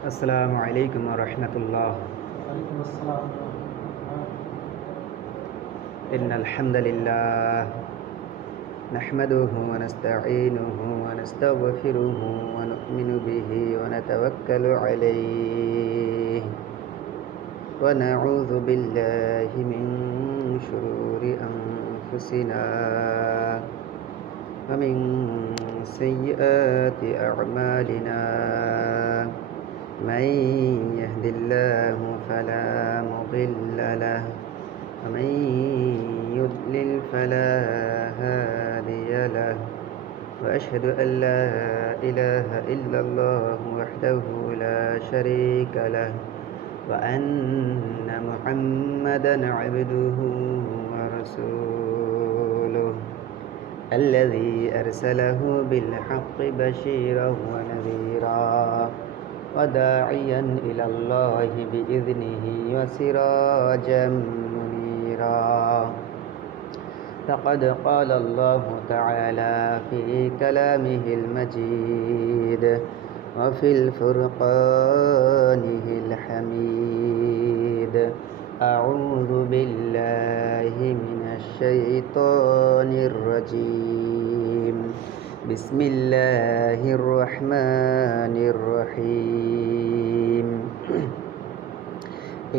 আসসালামু আলাইকুম ওয়া রাহমাতুল্লাহ। ওয়ালাইকুম আসসালাম ওয়া রাহমাতুল্লাহ। ইন্নাল হামদালিল্লাহ নাহমাদুহু ওয়া নাস্তাঈনুহু ওয়া নাস্তাগফিরুহু ওয়া নু'মিনু বিহি ওয়া নাতাওয়াক্কালু আলাইহি ওয়া না'উযু বিল্লাহি মিন শুরুরি আনফুসিনা ওয়া মিন সাইয়্যাতি আ'মালিনা। من يهد الله فلا مضل له ومن يضلل فلا هادي له وأشهد أن لا إله إلا الله وحده لا شريك له وأن محمدا عبده ورسوله الذي أرسله بالحق بشيرا ونذيرا وداعيا إلى الله بإذنه وسراجا منيرا. فقد قال الله تعالى في كلامه المجيد وفي الفرقانه الحميد: أعوذ بالله من الشيطان الرجيم. بسم الله الرحمن الرحيم.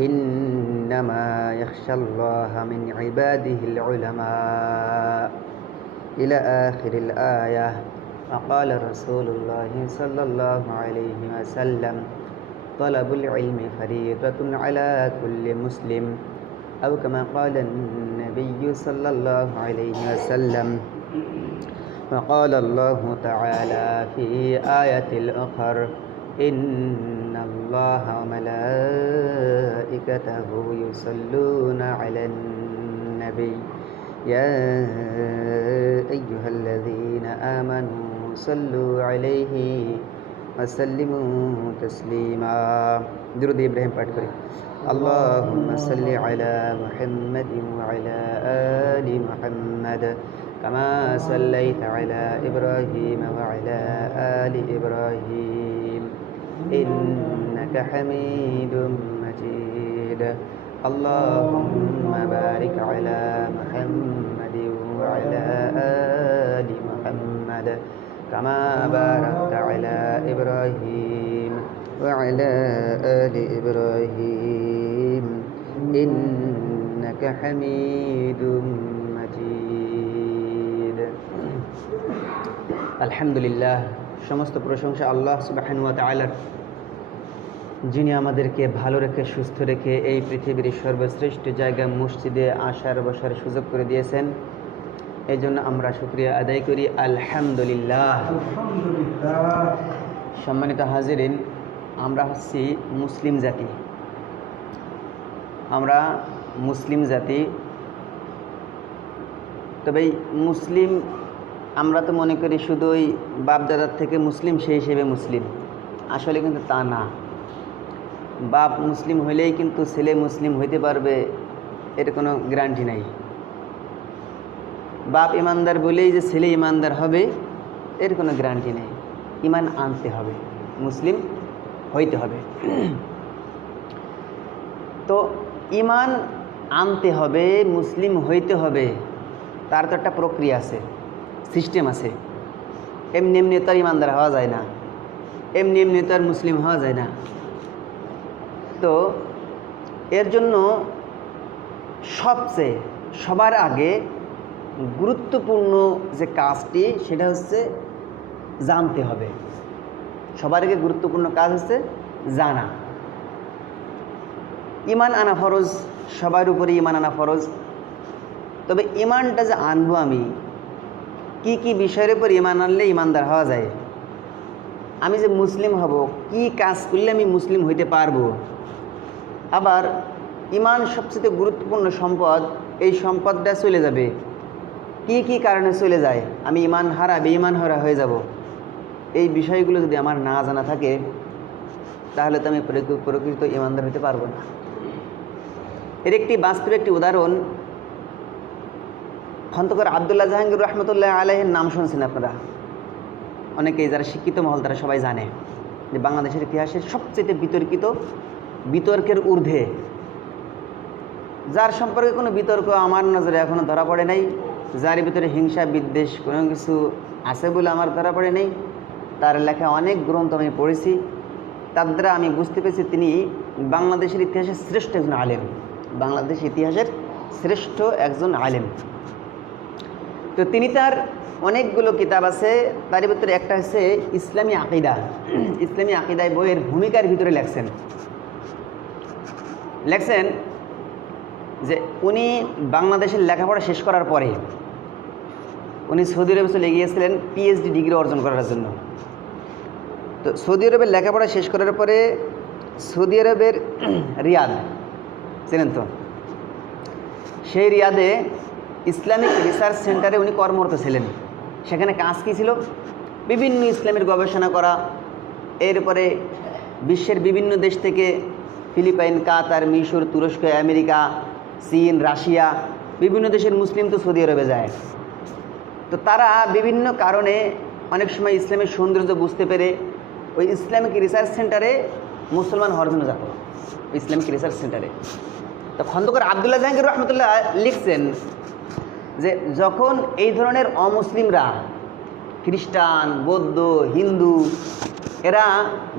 إنما يخشى الله من عباده العلماء إلى آخر الآية. وقال رسول الله صلى الله عليه وسلم: طلب العلم فريضة على كل مسلم، أو كما قال النبي صلى الله عليه وسلم. وقال الله تعالى في آية الأخر: إن الله وملائكته يصلون على النبي يا أيها الذين آمنوا صلوا عليه وسلموا تسليما. درود إبراهيم पाठ करें. اللهم صل على محمد وعلى آل محمد كما صليت على إبراهيم وعلى آل إبراهيم إنك حميد مجيد. اللهم بارك على محمد وعلى آل محمد كما باركت على إبراهيم وعلى آل إبراهيم إنك حميد مجيد. আলহামদুলিল্লাহ, সমস্ত প্রশংসা আল্লাহ সুবহানাহু ওয়া তাআলার, যিনি আমাদেরকে ভালো রেখে সুস্থ রেখে এই পৃথিবীর সর্বশ্রেষ্ঠ জায়গা মসজিদে আসার বসার সুযোগ করে দিয়েছেন। এই জন্য আমরা শুকরিয়া আদায় করি আলহামদুলিল্লাহ। সম্মানিত হাজিরিন, আমরা হচ্ছি মুসলিম জাতি। আমরা মুসলিম জাতি। তবে মুসলিম আমরা তো মনে করি শুধু ওই বাপদাদার থেকে মুসলিম সেই হিসেবে মুসলিম, আসলে কিন্তু তা না। বাপ মুসলিম হইলেই কিন্তু ছেলে মুসলিম হইতে পারবে এর কোনো গ্যারান্টি নাই। বাপ ইমানদার বলেই যে ছেলে ইমানদার হবে এর কোনো গ্যারান্টি নেই। ইমান আনতে হবে, মুসলিম হইতে হবে। তো ইমান আনতে হবে, মুসলিম হইতে হবে, তার তো একটা প্রক্রিয়া আছে, সিস্টেম আছে। এমনি এমনি তো আর ইমানদার হওয়া যায় না, এমনি এমনি তো আর মুসলিম হওয়া যায় না। তো এর জন্য সবার আগে গুরুত্বপূর্ণ যে কাজটি সেটা হচ্ছে জানতে হবে। সবার আগে গুরুত্বপূর্ণ কাজ হচ্ছে জানা। ইমান আনা ফরজ, সবার উপরে ইমান আনা ফরজ। তবে ইমানটা যে আনবো আমি, কি কি বিষয়ের উপর ইমান আনলে ইমানদার হওয়া যায়, আমি যে মুসলিম হব, কি কাজ করলে আমি মুসলিম হইতে পারবো। আবার ইমান সবচেয়ে গুরুত্বপূর্ণ সম্পদ, এই সম্পদটা চলে যাবে, কি কি কারণে চলে যায়, আমি ইমান হারা বেঈমান হারা হয়ে যাব। এই বিষয়গুলো যদি আমার না জানা থাকে তাহলে তো আমি প্রকৃত ইমানদার হতে পারবো না। এর একটি বাস্তব একটি উদাহরণ, খন্দকার আবদুল্লাহ জাহাঙ্গীর রহমতুল্লাহ আলাইহির নাম শুনছেন আপনারা, অনেকেই যারা শিক্ষিত মহল তারা সবাই জানে। যে বাংলাদেশের ইতিহাসের সবচেয়ে বিতর্কের ঊর্ধ্বে, যার সম্পর্কে কোনো বিতর্ক আমার নজরে এখনও ধরা পড়ে নাই, যার ভিতরে হিংসা বিদ্বেষ কোনো কিছু আছে বলে আমার ধরা পড়ে নেই। তার লেখা অনেক গ্রন্থ আমি পড়েছি, তার দ্বারা আমি বুঝতে পেরেছি তিনি বাংলাদেশের ইতিহাসের শ্রেষ্ঠ একজন আলেম, বাংলাদেশ ইতিহাসের শ্রেষ্ঠ একজন আলেম। তো তিনি তার অনেকগুলো কিতাব আছে, তার ভিতরে একটা হচ্ছে ইসলামী আকিদা। ইসলামী আকিদায় বইয়ের ভূমিকার ভিতরে লেখছেন যে উনি বাংলাদেশের লেখাপড়া শেষ করার পরে উনি সৌদি আরবে চলে গিয়েছিলেন পিএইচডি ডিগ্রি অর্জন করার জন্য। তো সৌদি আরবের লেখাপড়া শেষ করার পরে সৌদি আরবের রিয়াদ চেনেন তো, সেই রিয়াদে ইসলামিক রিসার্চ সেন্টারে উনি কর্মরত ছিলেন। সেখানে কাজ কী ছিল? বিভিন্ন ইসলামের গবেষণা করা। এরপরে বিশ্বের বিভিন্ন দেশ থেকে ফিলিপাইন, কাতার, মিশর, তুরস্ক, আমেরিকা, চীন, রাশিয়া, বিভিন্ন দেশের মুসলিম তো সৌদি আরবে যায়। তো তারা বিভিন্ন কারণে অনেক সময় ইসলামের সৌন্দর্য বুঝতে পেরে ওই ইসলামিক রিসার্চ সেন্টারে মুসলমান হওয়ার জন্য যেত, ইসলামিক রিসার্চ সেন্টারে। তো খন্দকার আবদুল্লাহ জাহাঙ্গীর রহমতুল্লাহ লিখছেন যে যখন এই ধরনের অমুসলিমরা, খ্রিস্টান, বৌদ্ধ, হিন্দু, এরা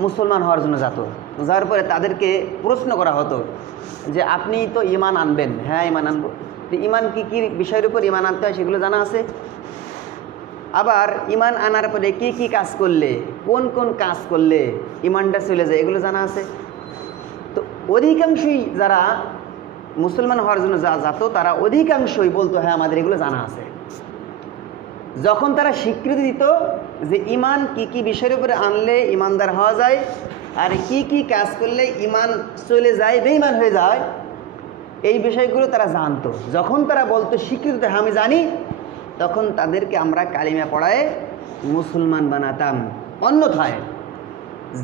মুসলমান হওয়ার জন্য যেত, যাওয়ার পরে তাদেরকে প্রশ্ন করা হতো যে আপনি তো ঈমান আনবেন। হ্যাঁ, ঈমান আনবো। তো ঈমান কী কী বিষয়ের উপর ঈমান আনতে হয় সেগুলো জানা আছে। আবার ঈমান আনার পরে কী কী কাজ করলে, কোন কোন কাজ করলে ঈমানটা চলে যায়, এগুলো জানা আছে। তো অধিকাংশই যারা মুসলমান হওয়ার জন্য যেত তারা অধিকাংশই বলতো হ্যাঁ আমাদের এগুলো জানা আছে। যখন তারা স্বীকৃতি দিত যে ঈমান কী কী বিষয়ের উপরে আনলে ঈমানদার হওয়া যায় আর কি কি কাজ করলে ঈমান চলে যায়, বেঈমান হয়ে যায়, এই বিষয়গুলো তারা জানতো। যখন তারা বলতো স্বীকৃতি হ্যাঁ আমি জানি, তখন তাদেরকে আমরা কালিমা পড়ায় মুসলমান বানাতাম। অন্যথায়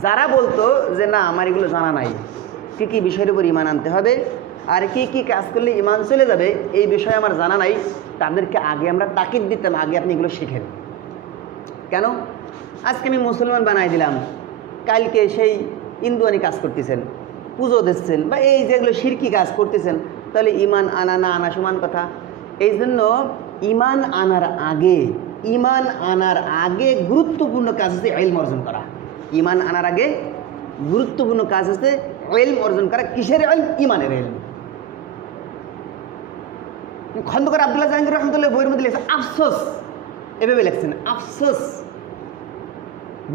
যারা বলতো যে না আমার এগুলো জানা নাই, কী কী বিষয়ের উপর ঈমান আনতে হবে আর কি কি কাজ করলে ঈমান চলে যাবে এই বিষয়ে আমার জানা নাই, তাদেরকে আগে আমরা তাকিদ দিতাম, আগে আপনি এগুলো শিখেন। কেন? আজকে আমি মুসলমান বানাই দিলাম, কালকে সেই ইন্দুয়ানি কাজ করতেছেন, পুজো দিচ্ছেন বা এই যেগুলো শিরকি কাজ করতেছেন, তাহলে ঈমান আনা না আনা সমান কথা। এই জন্য ঈমান আনার আগে গুরুত্বপূর্ণ কাজ হচ্ছে ইলম অর্জন করা। ঈমান আনার আগে গুরুত্বপূর্ণ কাজ হচ্ছে ইলম অর্জন করা। কিসের ইলম? ঈমানের ইলম। খন্দকার আবদুল্লাহ জাহাঙ্গীর রহমতুল্লাহ বইয়ের মধ্যে লিখছেন, আফসোস, এভাবে লিখছেন, আফসোস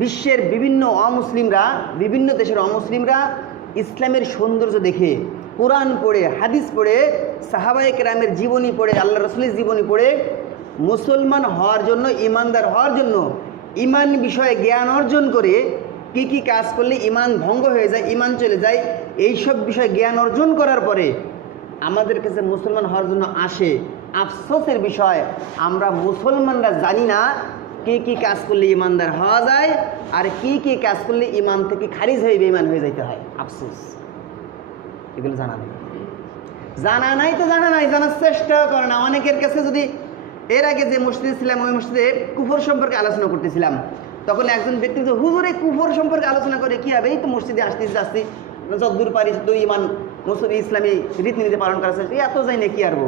বিশ্বের বিভিন্ন অমুসলিমরা, বিভিন্ন দেশের অমুসলিমরা ইসলামের সৌন্দর্য দেখে, কোরআন পড়ে, হাদিস পড়ে, সাহাবায়ে কেরামের জীবনী পড়ে, আল্লাহ রসুলের জীবনী পড়ে মুসলমান হওয়ার জন্য, ঈমানদার হওয়ার জন্য, ঈমান বিষয়ে জ্ঞান অর্জন করে কি কি কাজ করলে ঈমান ভঙ্গ হয়ে যায়, ঈমান চলে যায়, এইসব বিষয়ে জ্ঞান অর্জন করার পরে আমাদের কাছে মুসলমান হওয়ার জন্য আসে। আফসোসের বিষয়, আমরা মুসলমানরা জানি না কি কি কাজ করলে ঈমানদার হওয়া যায় আর কি কি কাজ করলে ঈমান থেকে খারিজ হয়ে বেঈমান হয়ে যেতে হয়। আফসোস, এগুলো জানা নেই। জানা নাই তো জানা নাই, জানার চেষ্টা করে না। অনেকের কাছে যদি এর আগে যে মসজিদে ছিলাম ওই মসজিদে কুফর সম্পর্কে আলোচনা করতেছিলাম, তখন একজন ব্যক্তি হুজুরে কুফর সম্পর্কে আলোচনা করে কি হবে, এই তো মসজিদে আসতে যতদূর পারি তো ঈমান মুসলিম ইসলামী রীতিনীতি পালন করা চাই, এত জানে কি আরবো,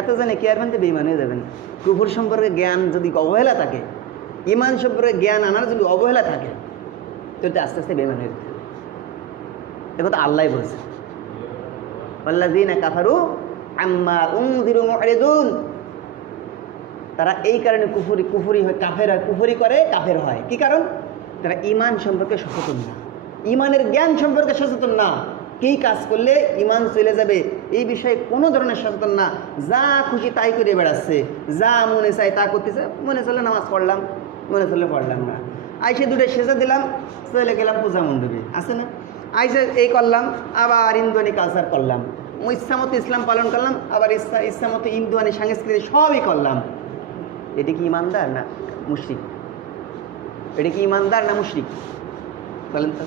এত জানে কি আরবেন তো বেঈমান হয়ে যাবেন। কুফর সম্পর্কে জ্ঞান যদি অবহেলা থাকে, ঈমান সম্পর্কে জ্ঞান আনার যদি অবহেলা থাকে, তো এটা আস্তে আস্তে বেঈমান হয়ে যাবে। দেখো আল্লাহ বলছে, ওয়াল্লাযীনা কাফারু আম্মা উনযিরু মু'রিদুন, তারা এই কারণে কুফরি হয়, কাফের হয়, কুফরি করে কাফের হয়। কি কারণ? তারা ঈমান সম্পর্কে সচেতন না, ঈমানের জ্ঞান সম্পর্কে সচেতন না, কী কাজ করলে ঈমান চলে যাবে এই বিষয়ে কোনো ধরনের সচেতন না। যা খুশি তাই করে বেড়াচ্ছে, যা মনে চায় তা করতেছে। মনে চলে নামাজ পড়লাম, মনে চলে পড়লাম না, আইসে দুটো সেজা দিলাম, চলে গেলাম পূজা মণ্ডপে, আছে না, আইসে এই করলাম, আবার ইন্দুয়ানি কালচার করলাম, ইচ্ছামতো ইসলাম পালন করলাম, আবার ইচ্ছামতো ইন্দুয়ানি সংস্কৃতি সবই করলাম। এটা কি ইমানদার না মুশরিক? এটা কি ইমানদার না মুশরিক বলেন তো?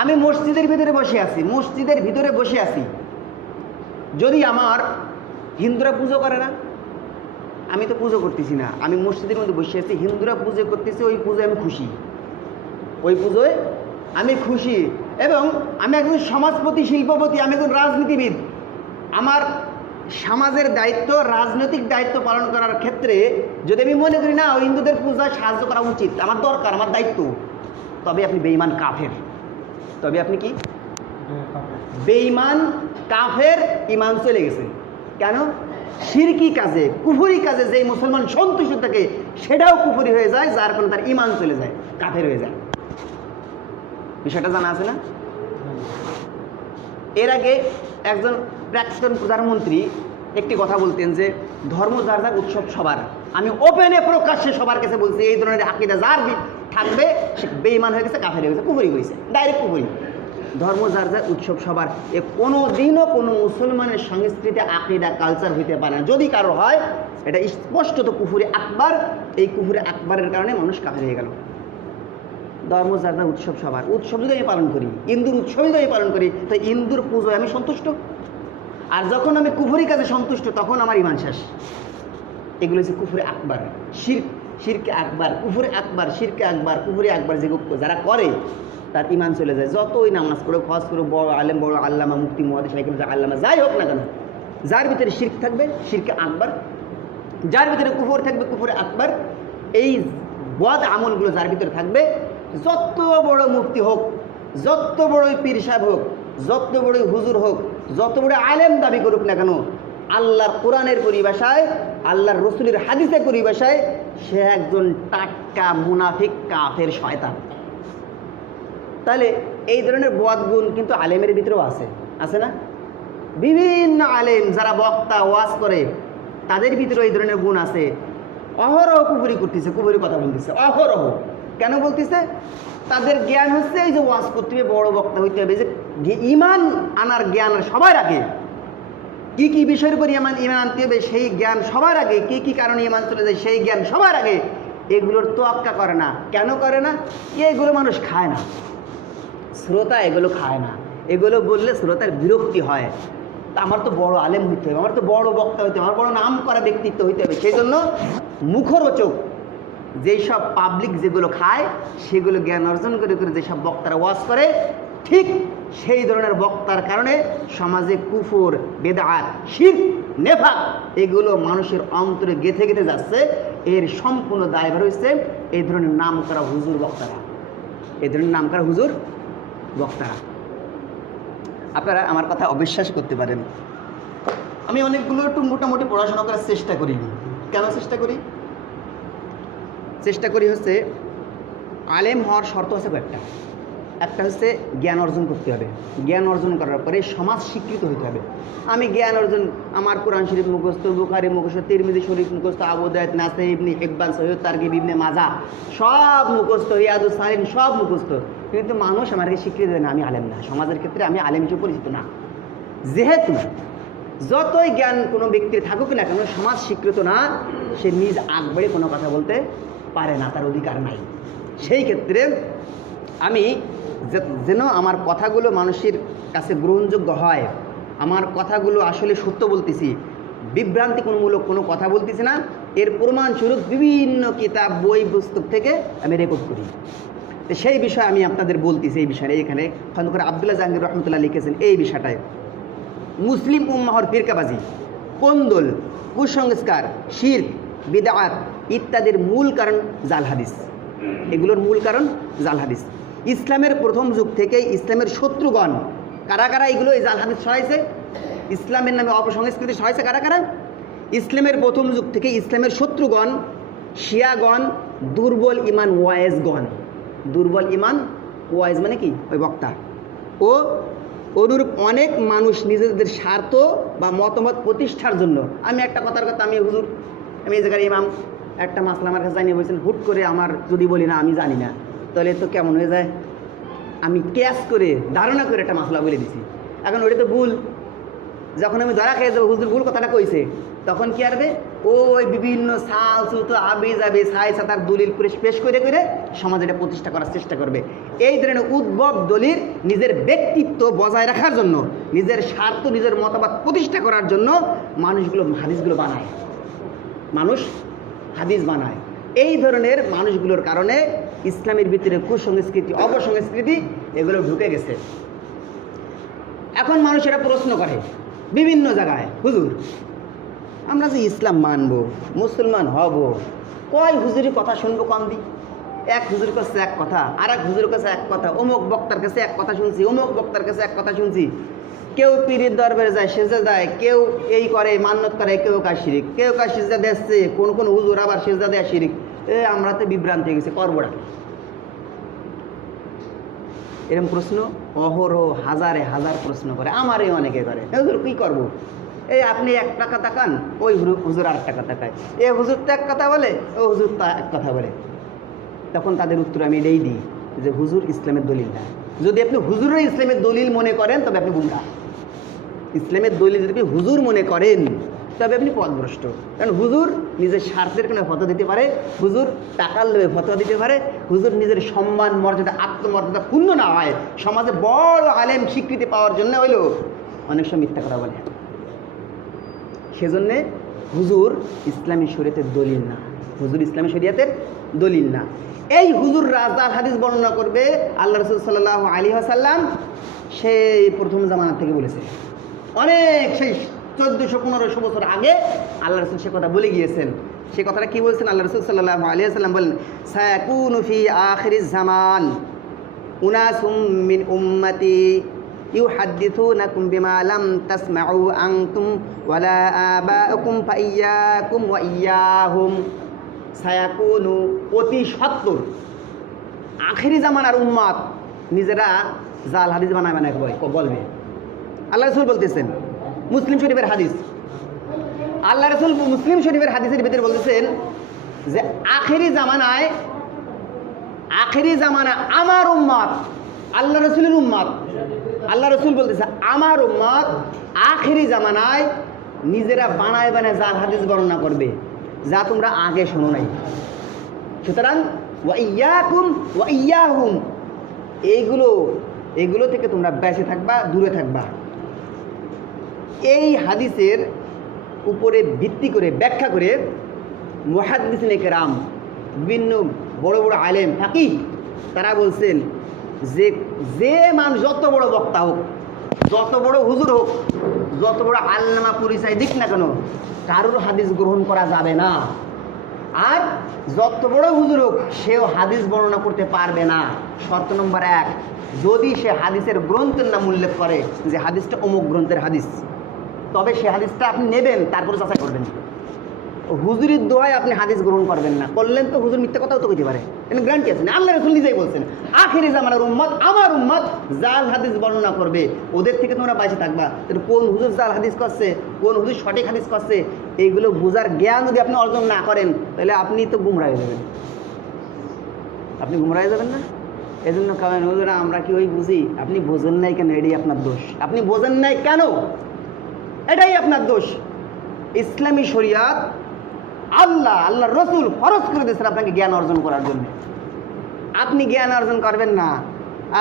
আমি মসজিদের ভিতরে বসে আছি, যদি আমার হিন্দুরা পুজো করে না, আমি তো পুজো করতেছি না, আমি মসজিদের মধ্যে বসে আছি, হিন্দুরা পুজো করতেছে, ওই পুজো আমি খুশি, ওই পুজোয় আমি খুশি, এবং আমি একজন সমাজপতি, শিল্পপতি, আমি একজন রাজনীতিবিদ। আমার সমাজের দায়িত্ব, রাজনৈতিক দায়িত্ব পালন করার ক্ষেত্রে যদি আমি মনে করি না ওই হিন্দুদের পূজায় সাহায্য করা উচিত, আমার দরকার, আমার দায়িত্ব, তবে আপনি বেঈমান কাফের। তবে আপনি কি? বেঈমান কাফের, ইমান চলে গেছে। কেন? শিরকি কাজে, কুফরি কাজে যেই মুসলমান সন্তুষ্ট থাকে সেটাও কুফরি হয়ে যায়, যার ফলে তার ইমান চলে যায়, কাফের হয়ে যায়। বিষয়টা জানা আছে না? এর আগে একজন প্রাক্তন প্রধানমন্ত্রী একটি কথা বলতেন যে ধর্ম যার যার, উৎসব সবার। আমি ওপেনে প্রকাশ্যে সবার কাছে বলছি, এই ধরনের আকীদা যার থাকবে সে বেঈমান হয়ে গেছে, কাফের হয়ে গেছে, কুফরি হয়েছে, ডাইরেক্ট কুফরি। ধর্ম যার যার, উৎসব সবার, এ কোনো দিনও কোনো মুসলমানের সংস্কৃতি, আকীদা, কালচার হইতে পারে না। যদি কারো হয় এটা স্পষ্টত কুফরি আকবার। এই কুফরি আকবারের কারণে মানুষ কাফের হয়ে গেল। ধর্ম যার যার, উৎসব সবার। উৎসব যদি আমি পালন করি, ইন্দুর উৎসব যদি আমি পালন করি, তো ইন্দুর পুজোয় আমি সন্তুষ্ট। আর যখন আমি কুফরি কাজে সন্তুষ্ট, তখন আমার ইমান শেষ। এগুলো হচ্ছে কুফরি আকবার, শিরকে আকবার, কুফরি আকবার, শিরকে আকবার, কুফরি আকবার। যে যারা করে তার ইমান চলে যায়। যতই নামাজ পড়ো, হজ করো, বড় আলেম, বড় আল্লামা, মুফতি, মুহাদ্দিস, আল্লামা যাই হোক না কেন, যার ভিতরে শিরক থাকবে, শিরকে আকবার, যার ভিতরে কুফর থাকবে, কুফরে আকবার, এই বদ আমলগুলো যার ভিতরে থাকবে, যত বড় মুফতি হোক, যত বড়ই পীর সাহেব হোক, যত বড়ই হুজুর হোক, যত বড় আলেম দাবি করুক না কেন, আল্লাহর কোরআনের পরিভাষায়, আল্লাহর রসুলের হাদিসের পরিভাষায় সে একজন টাটকা মুনাফিক, কাফের, শয়তান। তাহলে এই ধরনের বদ গুণ কিন্তু আলেমের ভিতরেও আছে, আছে না? বিভিন্ন আলেম যারা বক্তা, ওয়াজ করে, তাদের ভিতরে এই ধরনের গুণ আছে। অহরহ কুফরি করতেছে, কুফরি কথা বলতেছে অহরহ। কেন বলতেছে? তাদের জ্ঞান হচ্ছে এই যে ওয়াজ করতে হবে, বড় বক্তা হইতে হবে, যে ইমান আনার জ্ঞান সবার আগে, কি কি বিষয়ের উপর ইমান আনতে হবে সেই জ্ঞান সবার আগে, কি কি কারণে ইমান চলে যায় সেই জ্ঞান সবার আগে, এগুলোর তোয়াক্কা করে না। কেন করে না? এগুলো মানুষ খায় না, শ্রোতা এগুলো খায় না। এগুলো বললে শ্রোতার বিরক্তি হয়। তা আমার তো বড় আলেম হইতে হবে, আমার তো বড় বক্তা হইতে হবে, আমার বড় নাম করা ব্যক্তিত্ব হইতে হবে। সেই জন্য মুখরোচক যেই সব পাবলিক যেগুলো খায়, সেগুলো জ্ঞান অর্জন করে করে যেসব বক্তারা ওয়াজ করে, ঠিক সেই ধরনের বক্তার কারণে সমাজে কুফর, বেদাত, শিরক, নেফাক এগুলো মানুষের অন্তরে গেঁথে গেঁথে যাচ্ছে। এর সম্পূর্ণ দায়ভার হচ্ছে এই ধরনের নাম করা হুজুর বক্তারা, এই ধরনের নাম করা হুজুর বক্তারা। আপনারা আমার কথা অবিশ্বাস করতে পারেন, আমি অনেকগুলো একটু মোটামুটি পড়াশোনা করার চেষ্টা করি। কেন চেষ্টা করি? চেষ্টা করি হচ্ছে আলেম হওয়ার শর্ত আছে কয়েকটা। একটা হচ্ছে জ্ঞান অর্জন করতে হবে, জ্ঞান অর্জন করার পরে সমাজ স্বীকৃত হতে হবে। আমি জ্ঞান অর্জন, আমার কোরআন শরীফ মুখস্থ, বুখারী মুখস্থ, তিরমিজি শরীফ মুখস্থ, আবু দাউদ, নাসাই, ইবনে হিব্বান, সহিহ তারগিব, ইবনে মাজাহ সব মুখস্থ, রিয়াদুস সালিহিন সব মুখস্থ, কিন্তু মানুষ আমাকে স্বীকৃতি দেয় না, আমি আলেম না, সমাজের ক্ষেত্রে আমি আলেম হিসেবে পরিচিত না। যেহেতু যতই জ্ঞান কোনো ব্যক্তির থাকুক না কেন, সমাজ স্বীকৃত না, সে নিজ আগ বেড়ে কোনো কথা বলতে পারে না, তার অধিকার নাই। সেই ক্ষেত্রে আমি যেন আমার কথাগুলো মানুষের কাছে গ্রহণযোগ্য হয়, আমার কথাগুলো আসলে সত্য বলতেছি, বিভ্রান্তিমূলক কোনো কথা বলতেছি না, এর প্রমাণস্বরূপ বিভিন্ন কিতাব, বই, পুস্তক থেকে আমি রেকর্ড করি। তো সেই বিষয়ে আমি আপনাদের বলতেছি। এই বিষয়ে এখানে খন্দকার আব্দুল্লাহ জাহাঙ্গীর রহমতুল্লাহ লিখেছেন এই বিষয়টায়, মুসলিম উম্মাহর ফিরকাবাজি, কোন্দল, কুসংস্কার, শিরক, বিদআত ইত্যাদির মূল কারণ জাল হাদিস। এগুলোর মূল কারণ জাল হাদিস। ইসলামের প্রথম যুগ থেকে ইসলামের শত্রুগণ কারা কারা এগুলো এই জাল হাদিস ছড়াইছে, ইসলামের নামে অপসংস্কৃতি ছড়াইছে কারা কারা? ইসলামের প্রথম যুগ থেকে ইসলামের শত্রুগণ, শিয়াগণ, দুর্বল ইমান ওয়াইজগণ। দুর্বল ইমান ওয়াইজ মানে কি? ওই বক্তা। ও অনুরূপ অনেক মানুষ নিজেদের স্বার্থ বা মতামত প্রতিষ্ঠার জন্য, আমি একটা কথার কথা, আমি হুজুর, আমি এই জায়গায় ইমাম, একটা মাসলা আমার কাছে জানিয়ে বলছেন, হুট করে আমার যদি বলি না আমি জানি না, তাহলে তো কেমন হয়ে যায়? আমি ক্যাশ করে ধারণা করে একটা মাসলা বলে দিছি, এখন ওটা তো ভুল। যখন আমি ধরা খেয়ে যাবো হুজুর ভুল কথাটা কইছে, তখন কি আসবে? ওই বিভিন্ন সাল সুতো আবি যাবে সাই সাতার দলিল পেশ করে করে সমাজ এটা প্রতিষ্ঠা করার চেষ্টা করবে। এই ধরনের উদ্ভব দলিল নিজের ব্যক্তিত্ব বজায় রাখার জন্য, নিজের স্বার্থ, নিজের মতবাদ প্রতিষ্ঠা করার জন্য মানুষগুলো হাদিসগুলো বানায়, মানুষ হাদিস বানায়। এই ধরনের মানুষগুলোর কারণে ইসলামের ভিতরে কুসংস্কৃতি, অপসংস্কৃতি এগুলো ঢুকে গেছে। এখন মানুষেরা প্রশ্ন করে বিভিন্ন জায়গায়, হুজুর আমরা যে ইসলাম মানব, মুসলমান হব, কয় হুজুরের কথা শুনবো কম দিই? এক হুজুর কাছে এক কথা, আর এক হুজুরের কাছে এক কথা, অমুক বক্তার কাছে এক কথা শুনছি, অমুক বক্তার কাছে এক কথা শুনছি। কেউ পীরের দরবারে যায়, সেজদা দেয়, কেউ এই করে মান্যত করে, কেউ কাজ শিরিক, কেউ কাজ সেজদা দিচ্ছে, কোন কোন হুজুর আবার সেজদা দেয় শিরিক। আমরা তো বিভ্রান্ত হয়ে গেছি, করবোটা। এরকম প্রশ্ন অহরহ হাজারে হাজার প্রশ্ন করে, আমারই অনেকে করে। হুজুর কী করবো? এই আপনি এক টাকা তাকান, ওই হুজুর আর টাকা তাকায়, এ হুজুর তো এক কথা বলে, ও হুজুর তা এক কথা বলে। তখন তাদের উত্তর আমি এটাই দিই যে হুজুর ইসলামের দলিল না। যদি আপনি হুজুরের ইসলামের দলিল মনে করেন তবে আপনি গুমরাহ। ইসলামের দলিল যদি আপনি হুজুর মনে করেন তবে আপনি পথভ্রষ্ট। কারণ হুজুর নিজের স্বার্থের কারণে ফতোয়া দিতে পারে, হুজুর টাকার লোভে ফতোয়া দিতে পারে, হুজুর নিজের সম্মান মর্যাদা আত্মমর্যাদা পূর্ণ না হয় সমাজে বড় আলেম স্বীকৃতি পাওয়ার জন্য হইলো অনেক সময় মিথ্যা কথা বলে। সেজন্যে হুজুর ইসলামী শরীয়তের দলিল না, হুজুর ইসলামী শরীয়তের দলিল না। এই হুজুর রাজার হাদিস বর্ণনা করবে আল্লাহ রাসূল সাল্লাল্লাহু আলাইহি ওয়াসাল্লাম সেই প্রথম জামানা থেকে বলেছে। অনেক সেই 1400-1500 বছর আগে আল্লাহ রাসূল সে কথা বলে গিয়েছেন। সে কথাটা কি বলছেন? আল্লাহ রাসূল সাল্লাল্লাহু আলাইহি ওয়াসাল্লাম বলেন, সায়াকুনু ফি আখিরিজ জামান উনাসুম মিন উম্মতি ইউহাদ্দিথুনাকুম বিমা লাম তাসমাউ আনতুম ওয়ালা আবাউকুম ফাইয়াকুম ওয়া ইয়াহুম। সায়াকুনু অতি সত্তর আখেরি জামানার উম্মাত নিজেরা জাল হাদিস বানায় বানায় বলবে। আল্লাহ রাসূল বলতেছেন, মুসলিম শরীফের হাদিস, আল্লাহ রাসূল মুসলিম শরীফের হাদিসের ভিতরে বলতেছেন যে আখেরি জামানা আমার উম্মাত, আল্লাহ রাসূলের উম্মাত, আল্লাহ রাসূল বলতেছে আমার উম্মাত আখেরি জামানায় নিজেরা বানায় বানায় জাল হাদিস বর্ণনা করবে যা তোমরা আগে শোনো নাই। সুতরাং ওয়া ইয়াকুম ওয়া ইয়াহুম, এইগুলো থেকে তোমরা বেঁচে থাকবা, দূরে থাকবা। এই হাদিসের উপরে ভিত্তি করে ব্যাখ্যা করে মুহাদ্দিসিনে কেরাম, বিভিন্ন বড় বড় আলেম ফাকিহ, তারা বলছেন যে মানুষ যত বড় বক্তা হোক, যত বড় হুজুর হোক, যত বড় আল্লামা পরিচয় দিক না কেন, কারোর হাদিস গ্রহণ করা যাবে না। আর যত বড় হুজুর হোক সেও হাদিস বর্ণনা করতে পারবে না। শর্ত নম্বর 1, যদি সে হাদিসের গ্রন্থের নাম উল্লেখ করে যে হাদিসটা অমুক গ্রন্থের হাদিস, তবে সে হাদিসটা আপনি নেবেন, তারপরে যাচাই করবেন। হুজুরের দোয়ায় আপনি হাদিস গ্রহণ করবেন না, করলেন তো হুজুর মিথ্যা কথাও তো কইতে পারে, এটা গ্যারান্টি আছে না। আল্লাহ রাসূল নিজেই বলছেন আখিরি জামানার উম্মত আমার উম্মত জাল হাদিস বর্ণনা করবে, ওদের থেকে তোমরা বাঁচে থাকবা। কোন হুজুর জাল হাদিস করছে, কোন হুজুর সঠিক হাদিস করছে, এইগুলো বোঝার জ্ঞান যদি আপনি অর্জন না করেন তাহলে আপনি তো গুমরাহ হয়ে যাবেন, আপনি গুমরাহ হয়ে যাবেন না। এই জন্য কারণ হুজুরা আমরা কি ওই বুঝি, আপনি বোঝেন নাই কেন, এটাই আপনার দোষ। আপনি বোঝেন নাই কেন, এটাই আপনার দোষ। ইসলামী শরিয়াত আল্লাহ রসুল ফরজ করে দিয়েছেন আপনাকে জ্ঞান অর্জন করার জন্য। আপনি জ্ঞান অর্জন করবেন না,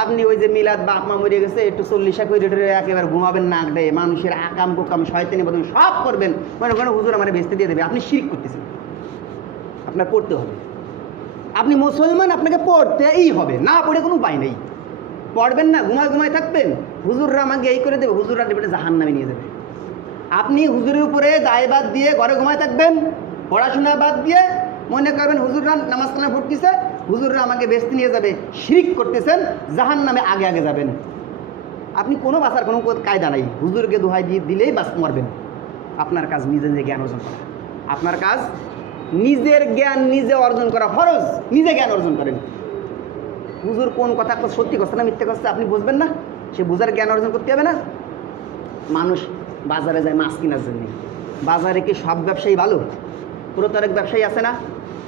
আপনি ওই যে মিলাদ বাপ মা মরে গেছে একটু 40 করে একেবারে ঘুমাবেন না, আঁকড়ে মানুষের আকাম কুকাম শয়তানি বদল সব করবেন, মনে করেন হুজুর আমার বেচতে দিয়ে দেবে, আপনি শিরক করতেছেন। আপনার পড়তে হবে, আপনি মুসলমান, আপনাকে পড়তেই হবে, না পড়ে কোনো উপায় নেই। পড়বেন না, ঘুমায় থাকবেন, হুজুররা আমাকে এই করে দেবে, হুজুররা দেবে জাহান্নামে নিয়ে যাবে। আপনি হুজুরের উপরে দায়বাদ দিয়ে ঘরে ঘুমায় থাকবেন, পড়াশোনা বাদ দিয়ে মনে করবেন হুজুররা নামাজ কালাম পড়তেছে, হুজুররা আমাকে বেচতে নিয়ে যাবে, শিরক করতেছেন, জাহান্নামে আগে যাবেন। আপনি কোনো বাঁচার কোনো কায়দা নাই, হুজুরকে দোহাই দিয়ে দিলেই বাঁচ মরবেন। আপনার কাজ নিজে জ্ঞান অর্জন করা, আপনার কাজ নিজের জ্ঞান নিজে অর্জন করা ফরজ, নিজে জ্ঞান অর্জন করেন। হুজুর কোন কথা সত্যি করছে না মিথ্যে করছে আপনি বুঝবেন না, সে বুঝার জ্ঞান অর্জন করতে হবে না। মানুষ বাজারে যায় মাছ কেনার জন্য, বাজারে কি সব ব্যবসায়ী ভালো? প্রতারক ব্যবসায়ী আছে না,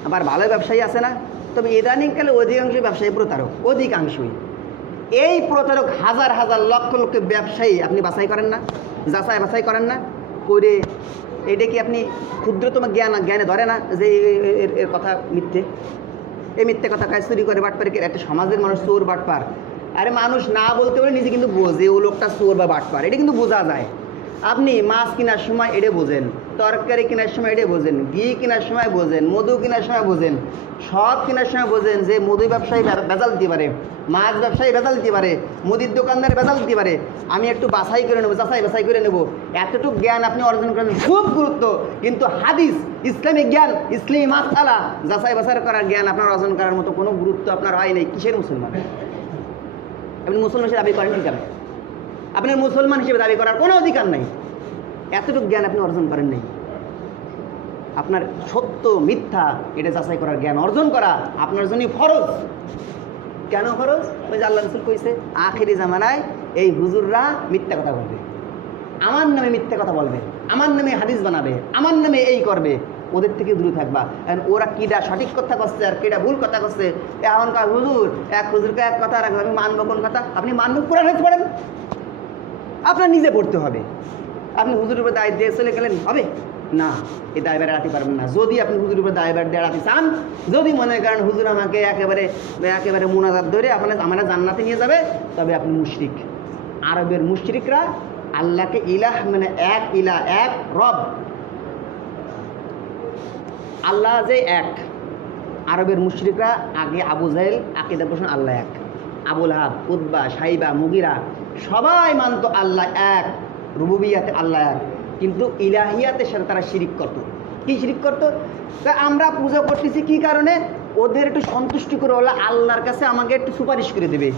আবার ভালো ব্যবসায়ী আছে না? তবে ইদানিংকালে অধিকাংশ ব্যবসায়ী প্রতারক, অধিকাংশই। এই প্রতারক হাজার হাজার লক্ষ লক্ষ ব্যবসায়ী আপনি বাছাই করেন না, বাছাই করেন না করে, এটা কি আপনি ক্ষুদ্রতম জ্ঞানে ধরে না যে এর কথা মিথ্যে? এই মিথ্যে কথা কাজ চুরি করে বাটপার, একটা সমাজের মানুষ চোর বাটপার। আরে মানুষ না বলতে পারে নিজে কিন্তু বোঝে ও লোকটা চোর বা বাটপার, এটা কিন্তু বোঝা যায়। আপনি মাছ কেনার সময় এড়ে বোঝেন, তরকারি কেনার সময় এড়ে বোঝেন, ঘি কেনার সময় বোঝেন, মধু কেনার সময় বোঝেন, সব কেনার সময় বোঝেন যে মধু ব্যবসায়ী ভেজাল দিতে পারে, মাছ ব্যবসায়ী ভেজাল দিতে পারে, মুদির দোকানদার ভেজাল দিতে পারে। আমি একটু বাছাই করে নেবো, বাছাই করে নেবো, এতটুকু জ্ঞান আপনি অর্জন করেন, খুব গুরুত্ব। কিন্তু হাদিস, ইসলামিক জ্ঞান, ইসলামী মাসআলা যাচাই বাছাই করার জ্ঞান আপনার অর্জন করার মতো কোনো গুরুত্ব আপনার হয় নাই। কিসের মুসলমান? আপনি মুসলমান হিসেবে দাবি করেন ঠিক আছে, আপনার মুসলমান হিসেবে দাবি করার কোনো অধিকার নাই। এতটুকু জ্ঞান আপনি অর্জন করেন নাই। আপনার সত্য মিথ্যা এটা যাচাই করার জ্ঞান অর্জন করা আপনার জন্য ফরজ। কেন ফরজ? ওই যে আল্লাহ রাসূল কইছে, আখিরি জামানায় এই হুজুররা মিথ্যা কথা বলবে, আমার নামে মিথ্যা কথা বলবে, আমার নামে হাদিস বানাবে, আমার নামে এই করবে। ওদের থেকে দূরে থাকবা। ওরা কিটা সঠিক কথা করছে আর কিটা ভুল কথা করছে, এখনকার হুজুর এক হুজুরকে এক কথা রাখবে, আমি মানবো কোন কথা? আপনি মানবো কোরআন হাদিস পড়েন, আপনার নিজে পড়তে হবে। আপনি হুজুরের উপর দায় দিয়ে চলে গেলেন, হবে না, এই দায়ভার এড়াতে পারবেন না। যদি আপনি হুজুরের উপর দায়ভার দিয়ে এড়াতে চান, যদি মনে করেন হুজুর আমাকে একেবারে মুনাজাত ধরে আমরা জান্নাতে নিয়ে যাবে, তবে আপনি মুশরিক। আরবের মুশরিকরা আল্লাহকে ইলাহ মানে এক ইলাহ, এক রব, আল্লাহ যে এক। আরবের মুশরিকরা আগে আবু জাহেল আকীদা পোষণ আল্লাহ এক, আবুল আহাব, উতবা, সাইবা, মুগিরা সবাই মানত আল্লাহ এক, রুবুবিয়াতে আল্লাহ এক, কিন্তু ইলাহিয়াতে সেটা তারা শিরিক করত। কি শিরিক করত? আমরা পূজা করতেছি কি কারণে? ওদের একটু সন্তুষ্টি করে ওলা আল্লাহর কাছে আমাকে একটু সুপারিশ করে দেবে।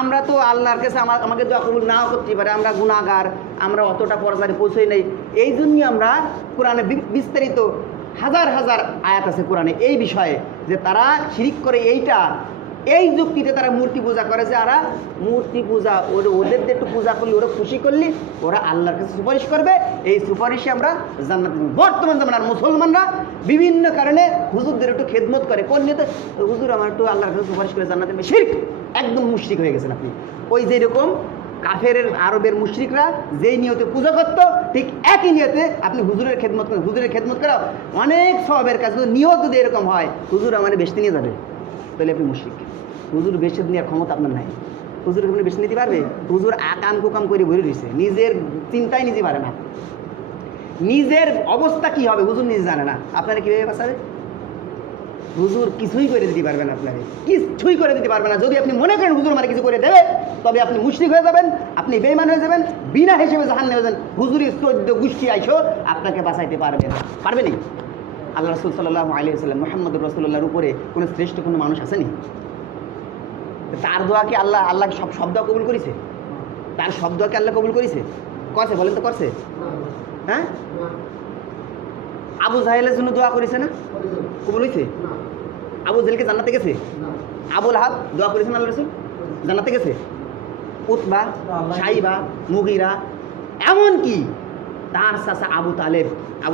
আমরা তো আল্লাহর কাছে আমাকে দোয়া কবুল নাও করতে পারে, আমরা গুনাহগার, আমরা অতটা পর্যায়ে পৌঁছই নেই। এই জন্যই আমরা কোরআনে বিস্তারিত হাজার হাজার আয়াত আছে কোরআনে এই বিষয়ে, যে তারা শিরিক করে। এই যুক্তিতে তারা মূর্তি পূজা করে, যে ওরা মূর্তি পূজা ওদের একটু পূজা করলে, ওরা খুশি করলে ওরা আল্লাহর কাছে সুপারিশ করবে, এই সুপারিশে আমরা জান্নাত। বর্তমান জামানার মুসলমানরা বিভিন্ন কারণে হুজুরদের একটু খেদমত করে, কোন নিয়তে? হুজুর আমার একটু আল্লাহর কাছে সুপারিশ করে জান্নাত দেবে। শিরক, একদম মুশরিক হয়ে গেছেন আপনি। ওই যেরকম কাফের আরবের মুশরিকরা যেই নিয়তে পূজা করত, ঠিক একই নিয়তে আপনি হুজুরের খেদমত করেন। হুজুরের খেদমত করা অনেক সওয়াবের কাজ। নিয়ত যদি এরকম হয়, হুজুর আমার বেশি নিয়ে যাবে, তাহলে আপনি মুশরিক। হুজুর বেশি নেওয়ার ক্ষমতা আপনার নাই। হুজুর আপনি বেশি নিতে পারবে? হুজুর আকাম কুকাম করে ভরে রয়েছে, নিজের চিন্তায় নিজে পারে না, নিজের অবস্থা কি হবে হুজুর নিজে জানে না। আপনারা কীভাবে বাঁচাবে? হুজুর কিছুই করে দিতে পারবেন, আপনাকে কিছুই করে দিতে পারবে না। যদি আপনি মনে করেন হুজুর আমার কিছু করে দেবে, তবে আপনি মুশরিক হয়ে যাবেন, আপনি বেঈমান হয়ে যাবেন, বিনা হিসেবে জাহান্নামে যাবেন। হুজুরের 14 গোষ্ঠী আইসো আপনাকে বাঁচাইতে পারবে না, পারবে না। আল্লাহ রাসূল সাল্লাল্লাহু আলাইহি ওয়াসাল্লাম মুহাম্মদুর রাসূলুল্লাহর উপরে কোনো শ্রেষ্ঠ কোনো মানুষ আসেনি? তার দোয়া কি আল্লাহ সব শব্দ কবুল করেছে? তার শব্দ কি আল্লাহ কবুল করেছে? করছে? বলেন তো করছে? হ্যাঁ, আবু জাহেলের জন্য দোয়া করেছে না? কবুল হয়েছে? আবু জাহেলকে জান্নাতে গেছে? আবুল আহাব দোয়া করেছেন আল্লাহ রাসূল, জান্নাতে গেছে? উতবা, সাইবা, মুগিরা, এমনকি তার চাচা আবু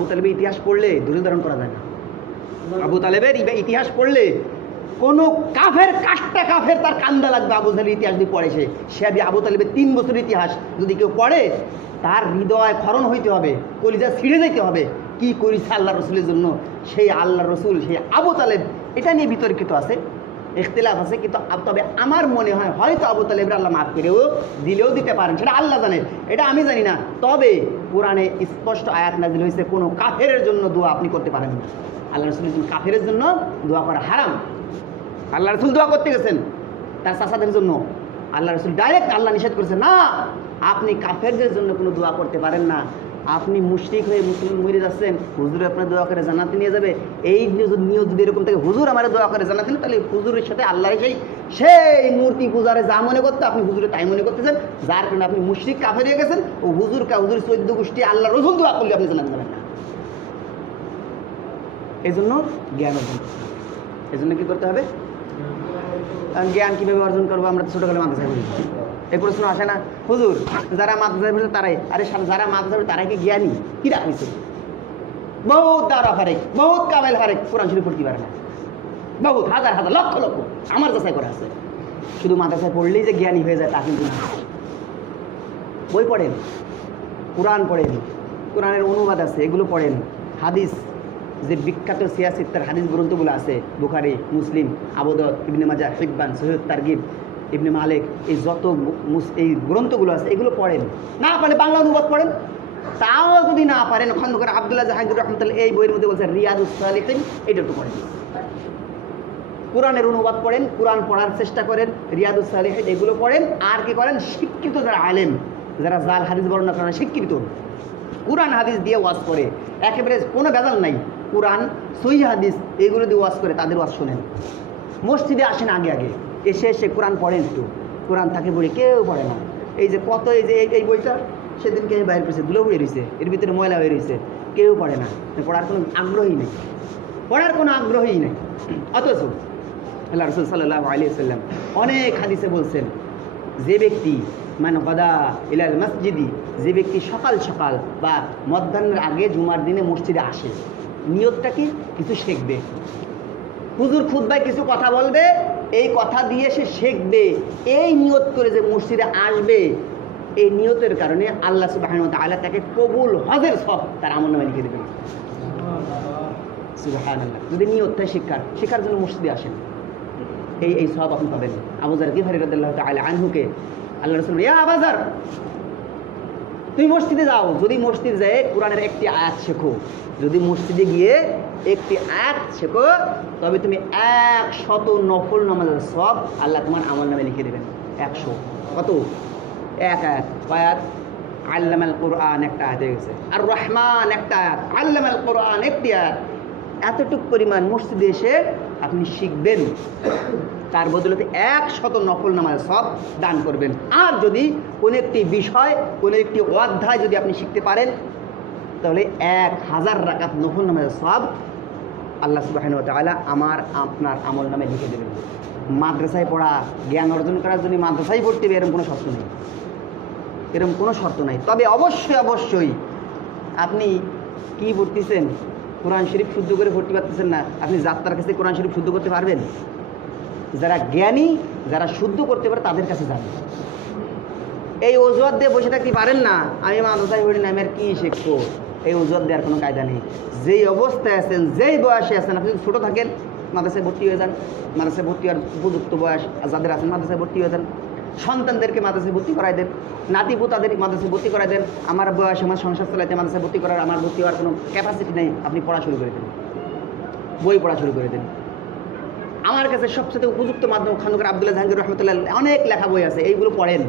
তালেবের ইতিহাস পড়লে ধৈর্য ধারণ করা যায় না। আবু তালেবের ইতিহাস পড়লে কোনো কাফের কাষ্টা কাফের তার কান্দা লাগবে। আবু তালেবের ইতিহাস যদি পড়ে, সে আবু তালেবের 3 বছরের ইতিহাস যদি কেউ পড়ে, তার হৃদয় ক্ষরণ হইতে হবে, কলিজা ছিঁড়ে যেতে হবে। কি করেছে আল্লাহ রসুলের জন্য সেই আল্লাহ রসুল, সেই আবু তালেব, এটা নিয়ে বিতর্কিত আছে, ইখতিলাফ আছে। কিন্তু তবে আমার মনে হয় হয়তো আবু তালেবের আল্লাহ মাফ করেও দিলেও দিতে পারেন, সেটা আল্লাহ জানে, এটা আমি জানি না। তবে কোরআনে স্পষ্ট আয়াত নাজিল হয়েছে, কোনো কাফেরের জন্য দোয়া আপনি করতে পারেন না। আল্লাহ রসুলের জন্য কাফেরের জন্য দোয়া করা হারাম। আল্লাহ রসুল দোয়া করতে গেছেন তার চাচাদের জন্য, আল্লাহ রসুল ডাইরেক্ট আল্লাহ নিষেধ করেছে, না আপনি কাফেরদের জন্য কোনো দোয়া করতে পারেন না। আপনি মুশরিক হয়ে মুসলিম মরে যাচ্ছেন, হুজুর আপনার দোয়া করে জান্নাতে নিয়ে যাবে, এই নিয়ত যদি এরকম থাকে, হুজুর আমার দোয়া করে জান্নাতে নিয়ে, তাহলে হুজুরের সাথে আল্লাহ সেই মূর্তি পূজারে যা মনে করতে আপনি হুজুরে তাই মনে করতেছেন, যার কারণে আপনি মুশরিক কাফের হয়ে গেছেন। ও হুজুর 14 গোষ্ঠী আল্লাহ রসুল দোয়া করলে আপনি জান্নাতে যাবেন না। এই জন্য জ্ঞান অর্জন করতে হবে। এই জন্য কী করতে হবে? জ্ঞান কীভাবে অর্জন করবো? আমরা তো ছোটোকালে মাদ্রাসায় পড়ি, এই প্রশ্ন আসে না? হুজুর যারা মাদ্রাসায় পড়ছে তারাই, আরে যারা মাদ্রাসায় তারাই কি জ্ঞানী? কী রাখছে? বহুত দাওরা ফারেক, বহুত কামেল ফারেক, কোরআন শরীফ পড়তে পারে না, বহুত হাজার হাজার লক্ষ লক্ষ আমার যাচাই করে আছে। শুধু মাদ্রাসায় পড়লেই যে জ্ঞানী হয়ে যায় তা কিন্তু না। বই পড়েন, কোরআন পড়েন, কোরআনের অনুবাদ আছে, এগুলো পড়েন। হাদিস, যে বিখ্যাত সিয়াসিত্তার হাদিস গ্রন্থগুলো আছে, বুখারী, মুসলিম, আবু দাউদ, ইবনে মাজাহ, হিব্বান, সহিহ তারগিব, ইবনে মালিক, এই যত এই গ্রন্থগুলো আছে এগুলো পড়েন। না পারে বাংলা অনুবাদ পড়েন, তাও যদি না পারেন, খন্দকার আব্দুল্লাহ জাহাঙ্গীর রহমতুল্লাহ এই বইয়ের মধ্যে বলছেন রিয়াদুস সালিহিন, এটা একটু পড়েন। কোরআনের অনুবাদ পড়েন, কোরআন পড়ার চেষ্টা করেন, রিয়াদুস সালিহিন এগুলো পড়েন। আর কি করেন, শিক্ষিত যারা আলেম, যারা জাল হাদিস বর্ণনা করেন, শিক্ষিত কোরআন হাদিস দিয়ে ওয়াজ করে, একেবারে কোনো ভেজাল নাই, কোরআন সহিহ হাদিস এগুলো দিয়ে ওয়াজ করে, তাদের ওয়াজ শোনেন। মসজিদে আসেন আগে আগে, এসে এসে কোরআন পড়েন একটু, কোরআন থাকে বলে কেউ পড়ে না। এই যে কত, এই যে এই বইটা সেদিনকে বাইরে করেছে, ধুলো হয়ে রয়েছে, এর ভিতরে ময়লা হয়ে রয়েছে, কেউ পড়ে না, পড়ার কোনো আগ্রহী নেই, পড়ার কোনো আগ্রহী নেই। অথচ আল্লাহ রাসূল সাল্লাল্লাহু আলাইহি ওয়াসাল্লাম অনেক হাদিসে বলছেন, যে ব্যক্তি মানে গদা ইলাল মসজিদি, যে ব্যক্তি সকাল সকাল বা মধ্যাহ্নের আগে জুমার দিনে মসজিদে আসে, নিয়তটা কি, কিছু শিখবে, হুজুর খুতবায় কিছু কথা বলবে, এই কথা দিয়ে সে শিখবে, এই নিয়ত করে যে মসজিদে আসবে, এই নিয়তের কারণে আল্লাহ সুবহানাহু ওয়া তাআলা তাকে কবুল হজের সব তার আমলনামায় লিখে দেবেন। সুবহানাল্লাহ। যদি নিয়তটা শিক্ষার জন্য মসজিদে আসেন, এই সব আপনি পাবেন। আবু যার গিফারি রাদিয়াল্লাহু তাআলা আনহুকে আল্লাহ রাসূল, ইয়া আবু যার, তুমি মসজিদে যাও, যদি মসজিদে যায় কোরআনের একটি আয়াত শেখো, যদি মসজিদে গিয়ে একটি আয়াত শেখো, তবে তুমি 100 নফল নামাজের সব আল্লাহ তোমার আমলনামায় লিখে দেবেন। 100 কত, এক আয়াত, আয়াত আল্লামাল কোরআন একটা আয়াত হয়ে গেছে, আর রহমান একটা আয়াত, আল্লামাল কোরআন একটি আয়াত। এতটুক পরিমাণ মসজিদে এসে আপনি শিখবেন, তার বদলতে 100 নফল নামাজ সব দান করবেন। আর যদি কোনো একটি বিষয়, কোনো একটি অধ্যায় যদি আপনি শিখতে পারেন, তাহলে 1000 রাকাত নফল নামাজের সব আল্লাহ সুবহানাহু ওয়া তাআলা আমার আপনার আমল নামে লিখে দেবেন। মাদ্রাসায় পড়া, জ্ঞান অর্জন করার জন্য মাদ্রাসায় পড়তে হবে এরকম কোনো শর্ত নেই, এরকম কোনো শর্ত নাই। তবে অবশ্যই আপনি কি পড়তেছেন, কোরআন শরীফ শুদ্ধ করে পড়তে পারতেছেন না, আপনি যাত্রার কাছে কোরআন শরীফ শুদ্ধ করতে পারবেন? যারা জ্ঞানী, যারা শুদ্ধ করতে পারে তাদের কাছে যাবেন। এই অজুহাত দিয়ে বসে থাকতে পারেন না, আমি মাদ্রাসায় পড়ি না, আমি আর কি শিখবো, এই অজুহাত দেওয়ার কোনো কায়দা নেই। যেই অবস্থায় আছেন, যেই বয়সে আছেন, আপনি যদি ছোটো থাকেন মাদ্রাসায় ভর্তি হয়ে যান, মাদ্রাসায় ভর্তি হওয়ার উপযুক্ত বয়স যাদের আছেন মাদ্রাসায় ভর্তি হয়ে যান, সন্তানদেরকে মাদ্রাসায় ভর্তি করাই দেন, নাতিপুতাদের মাদ্রাসায় ভর্তি করাই দেন। আমার বয়স, আমার সংসার চালাইতে মাদ্রাসায় ভর্তি করার আমার ভর্তি হওয়ার কোনো ক্যাপাসিটি নেই, আপনি পড়া শুরু করে দেন, বই পড়া শুরু করে দেন। আমার কাছে সবচেয়ে উপযুক্ত মাধ্যম খন্দকার আব্দুল্লাহ জাহাঙ্গীর রহমতুল্লাহ অনেক লেখা বই আছে, এইগুলো পড়েন,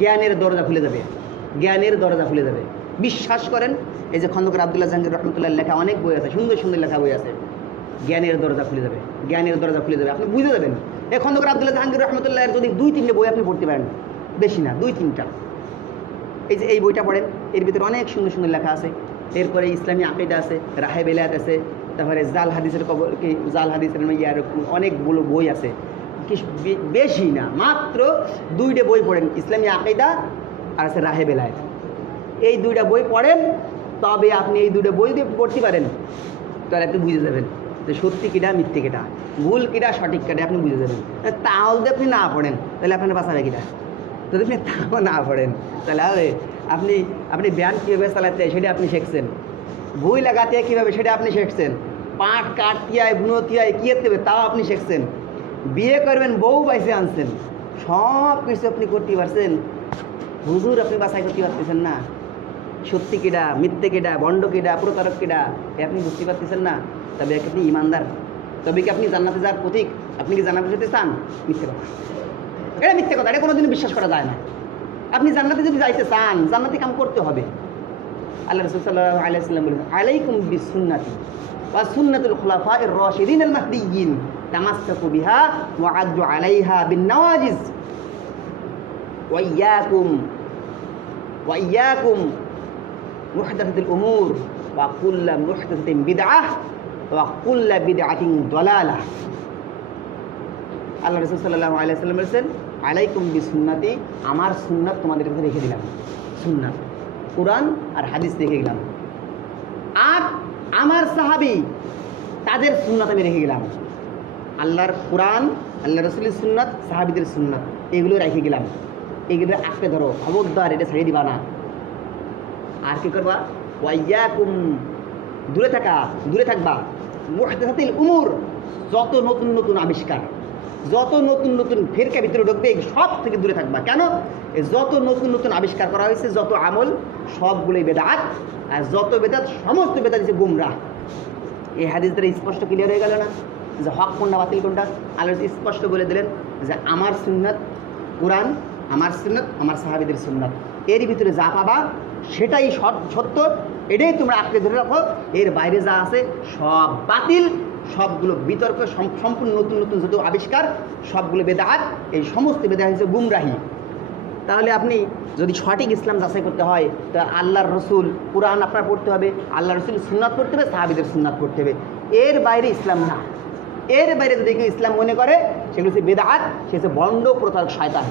জ্ঞানের দরজা খুলে যাবে, জ্ঞানের দরজা খুলে যাবে, বিশ্বাস করেন। এই যে খন্দকার আব্দুল্লাহ জাহাঙ্গীর রহমতুল্লাহ লেখা অনেক বই আছে, সুন্দর সুন্দর লেখা বই আছে, জ্ঞানের দরজা খুলে যাবে, জ্ঞানের দরজা খুলে যাবে, আপনি বুঝে যাবেন। এই খন্দকার আব্দুল্লাহ জাহাঙ্গীর রহমতুল্লাহের যদি 2-3টে বই আপনি পড়তে পারেন, বেশি না 2-3টা, এই যে এই বইটা পড়েন, এর ভিতরে অনেক সুন্দর সুন্দর লেখা আছে। এরপরে ইসলামী আকিদা আছে, রাহে বেলায়াত আছে, তারপরে জাল হাদিসের জাল হাদিসের অনেকগুলো বই আছে, বেশি না, মাত্র 2টে বই পড়েন, ইসলামী আকিদা আর আছে রাহে বেলায়াত। এই 2টা বই পড়েন, তবে আপনি এই 2টা বই দিয়ে পড়তে পারেন, তাহলে আপনি বুঝে যাবেন যে সত্যি কিটা, মিথ্যে কিটা, ভুল কিটা, সঠিক কিটা, আপনি বুঝে যাবেন। তাহলে যদি আপনি না পড়েন, তাহলে আপনার বাঁচাবে কিটা? যদি আপনি তাও না পড়েন, তাহলে হবে আপনি ব্যায়াম কীভাবে চালাতে হয় সেটা আপনি শিখছেন, বই লাগাতে কীভাবে সেটা আপনি শিখছেন, পাট কাটতে হয়, বুনতে হয়, কী করতে হবে তাও আপনি শিখছেন, বিয়ে করবেন, বউ বাইসে আনছেন, সব কিছু আপনি করতে পারছেন। হুজুর আপনি বাছাই করতে পারতেছেন না, সত্যি কিডা, মিথ্যে কিডা, ভণ্ড কিডা, প্রতারক কিডা, আপনি বুঝতে পারতেছেন না, তবে আপনি ইমানদার, তবে কি আপনি জান্নাতে যাওয়ার প্রতীক? আপনি কি জান্নাতে যেতে চান? মিথ্যে কথা, এটা মিথ্যে কথা, এটা কোনোদিন বিশ্বাস করা যায় না। আপনি জান্নাতে যদি যাইতে চান, জান্নাতি কাম করতে হবে। আল্লাহ রাসূল সাল্লাল্লাহু আলাইহি ওয়াসাল্লাম বলেছেন, আলাইকুম বিসুন্নতি ওয়া সুন্নাতুল খুলাফায়ে আর-রাশিদিন আল-মাহদিয়্যিন তামাসসাকু বিহা ওয়া আদ্দু আলাইহা বিন-নওয়াজিজ ওয়া ইয়াকুম মুহদাসাতিল উমুর ওয়া কুল্লু মুহদাসাতিন বিদআহ ওয়া কুল্লু বিদআতিন দালালাহ। আল্লাহ রাসূল সাল্লাল্লাহু আলাইহি ওয়াসাল্লাম বলেছেন, আলাইকুম বিসুন্নতি, আমার সুন্নাত তোমাদের কাছে রেখে দিলাম, সুন্নাত কোরআন আর হাদিস রেখে গেলাম, আর আমার সাহাবী তাদের সুন্নাত আমি রেখে গেলাম। আল্লাহর কোরআন, আল্লাহ রাসূলের সুন্নাত, সাহাবীদের সুন্নাত, এগুলো রেখে গেলাম, এগুলো আঁকড়ে ধরো, খবরদার এটা ছেড়ে দিবা না। আর কি করবা? ওয়া ইয়াকুম, দূরে থাকবা মুহদাসাতিল উমুর, যত নতুন নতুন আবিষ্কার, যত নতুন নতুন ফেরকা ভিতরে ঢুকবে এই সব থেকে দূরে থাকবা। কেন? এই যত নতুন নতুন আবিষ্কার করা হয়েছে, যত আমল, সবগুলোই বেদাত। আর যত বেদাত, সমস্ত বেদাত হচ্ছে গুমরাহ। এই হাদিস দ্বারা স্পষ্ট ক্লিয়ার হয়ে গেল না যে হক কোনটা বাতিল কোনটা? আল্লাহ স্পষ্ট বলে দিলেন যে আমার সুন্নাত কুরআন, আমার সুন্নাত আমার সাহাবীদের সুন্নাত, এর ভিতরে যা পাবা সেটাই সত্য, এটাই তোমরা আঁকড়ে ধরে রাখো। এর বাইরে যা আছে সব বাতিল, সবগুলো বিতর্ক, সম্পূর্ণ নতুন নতুন যত আবিষ্কার সবগুলো বেদাত। এই সমস্ত বেদাত হচ্ছে গুমরাহি। তাহলে আপনি যদি সঠিক ইসলাম যাচাই করতে হয় তো আল্লাহর রসুল কুরআন আপনার পড়তে হবে, আল্লাহ রসুল সুন্নাত পড়তে হবে, সাহাবীদের সুন্নাত পড়তে হবে। এর বাইরে ইসলাম না। এর বাইরে যদি কেউ ইসলাম মনে করে সেগুলো হচ্ছে বেদাত, সে হচ্ছে ভণ্ড প্রতারক শয়তান।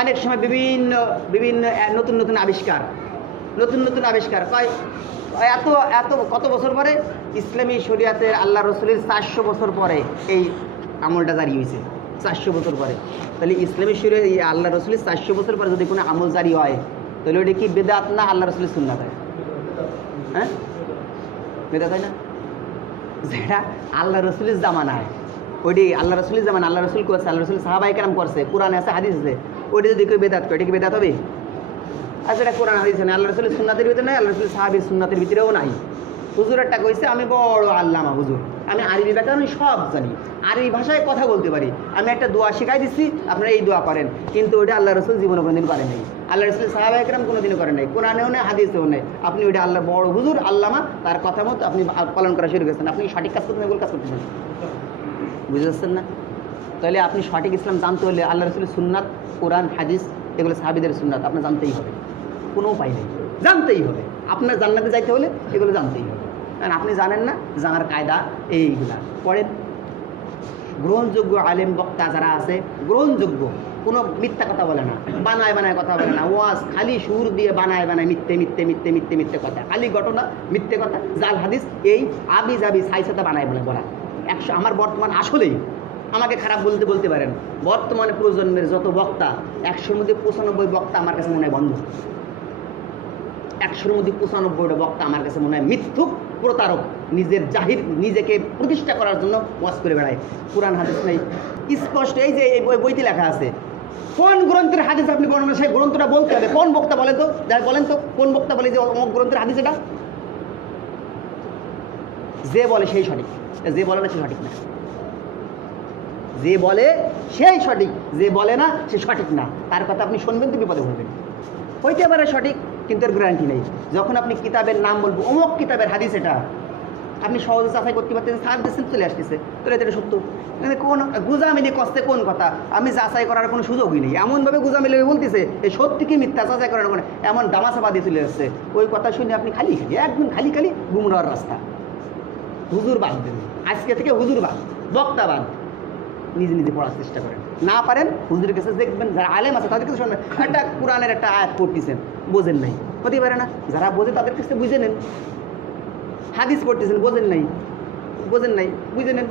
অনেক সময় বিভিন্ন বিভিন্ন নতুন নতুন আবিষ্কার, নতুন নতুন আবিষ্কার কয় এত এত কত বছর পরে? ইসলামী শরিয়াতের আল্লাহ রসুলের 400 বছর পরে এই আমলটা জারি হয়েছে। 400 বছর পরে। তাহলে ইসলামী শরিয়াত এই আল্লাহ রসুলের 400 বছর পরে যদি কোনো আমল জারি হয় তাহলে ওটা কি বেদাত না আল্লাহ রসুলের সুন্নাত হয়? হ্যাঁ, বেদাত হয় না? যেটা আল্লাহ রসুলের জামানায়, ওইটি আল্লাহ রসুলের জামানা, আল্লাহ রসুল করছে, আল্লাহ রসুল সাহাবায়ে কেরাম করছে, কোরআনে আছে, হাদিস আছে, ওইটা যদি কেউ বেদাত করে এটা কি বেদাত হবে? আর যেটা কোরআন হাদিস নেই, আল্লাহ রসুলের সুন্নাতের ভিতরে নাই, আল্লাহ রসুল সাহাবীর সুন্নাতের ভিতরেও নাই। হুজুর একটা কইছে আমি বড় আল্লামা হুজুর, আমি আরবি ব্যাকরণ আমি সব জানি, আরবি ভাষায় কথা বলতে পারি, আমি একটা দোয়া শিখাই দিচ্ছি, আপনারা এই দোয়া করেন। কিন্তু ওইটা আল্লাহ রসুল জীবনে কোনোদিন করেন নাই, আল্লাহ রসুল সাহাবায়ে কেরাম কোনোদিনও করেন নাই, কোরআনেও নেই, হাদিসেও নেই। আপনি ওইটা আল্লাহ বড় হুজুর আল্লামা, তার কথা মতো আপনি পালন করা শুরু করেছেন। আপনি সঠিক কাজ করতেন, ভুল কাজ করতেছেন, বুঝতে পারছেন না? তাহলে আপনি সঠিক ইসলাম জানতে হলে আল্লাহ রসুলের সুন্নাত, কোরআন, হাদিস, এগুলো সাহাবীদের সুন্নাত আপনার জানতেই হবে, কোনো উপায় নেই, জানতেই হবে। আপনার জান্নাতে যাইতে হলে এগুলো জানতেই হবে। কারণ আপনি জানেন না, জানার কায়দা এইগুলা পড়েন। গ্রহণযোগ্য আলেম বক্তা যারা আছে, গ্রহণযোগ্য, কোনো মিথ্যা কথা বলে না, বানায় বানায় কথা বলে না, ওয়াজ খালি সুর দিয়ে বানায় বানায় মিথ্যে মিথ্যে মিথ্যে মিথ্যে মিথ্যে কথা, খালি ঘটনা, মিথ্যে কথা, জাল হাদিস, এই আবি জাবি সাইসাতা বানায় বলে বলা। আমার বর্তমান আসলেই আমাকে খারাপ বলতে পারেন, বর্তমানে প্রজন্মের যত বক্তা 100-র মধ্যে 95 বক্তা আমার কাছে মনে হয় বন্ধ। 100-র মধ্যে 95টা বক্তা আমার কাছে মনে হয় মিথ্যুক, প্রতারক, নিজেকে প্রতিষ্ঠা করার জন্য ওয়াজ করে বেড়ায়। কোরআন হাদিস নেই স্পষ্ট। এই যে এই বইতে লেখা আছে, কোন গ্রন্থের হাদিস আপনি বর্ণনা, সেই গ্রন্থটা বলতে হবে। কোন বক্তা বলেন তো, বলেন তো কোন বক্তা বলে যে অমুক গ্রন্থের হাদিস এটা? যে বলে সেই সঠিক, যে বলে না সে সঠিক না। যে বলে সেই সঠিক, যে বলে না সে সঠিক না। তার কথা আপনি শুনবেন তো বিপদে পড়বেন। হইতে পারে সঠিক, কিন্তু এর গ্যারান্টি নেই। যখন আপনি কিতাবের নাম বলবো, অমুক কিতাবের হাদিস এটা, আপনি সহজে যাচাই করতে পারতেন, সার দিচ্ছেন চলে আসতেছে, তাহলে এটা সত্য। কিন্তু কোন গুজামিলি কষ্টে কোন কথা আমি যাচাই করার কোনো সুযোগই নেই। এমনভাবে গুজামিলি বলতেছে এই সত্যি কি মিথ্যা যাচাই করার কোনো, এমন দামাচাপা দিয়ে চলে আসছে। ওই কথা শুনে আপনি খালি একদম খালি গুমরার রাস্তা। হুজুর বাদ দেন, আজকে থেকে হুজুর বাদ, বক্তা বাদ, নিজে নিজে পড়ার চেষ্টা করেন। না পারেন হুজুরের কাছে দেখবেন, যারা আলেম আছে তাদের কাছে শুনবেন। একটা কোরআনের একটা আয়াত পড়তেছেন, বোঝেন নাই, হতে পারে না, যারা বোঝে তাদের কাছে বুঝে নেন। হাদিস পড়তেছেন, বোঝেন নাই, বুঝে নেন।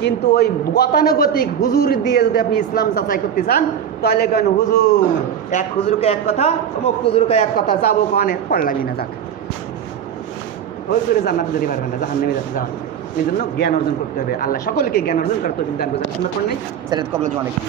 কিন্তু ওই গতানুগতিক হুজুর দিয়ে যদি আপনি ইসলাম যাচাই করতে চান, তাহলে কেন হুজুর এক হুজুরকে এক কথা, অমুক হুজুরকে এক কথা, যাবো কানে পড়লামই না, যাক ওই করে জান্নাত যেতে পারবেন না, জাহান্নামে যাওয়া। এই জন্য জ্ঞান অর্জন করতে হবে। আল্লাহ সকলকে জ্ঞান অর্জন করার তৌফিক দান করেন। সুন্নাত পড়েন নাই, সেটা কবলে জমা রেখে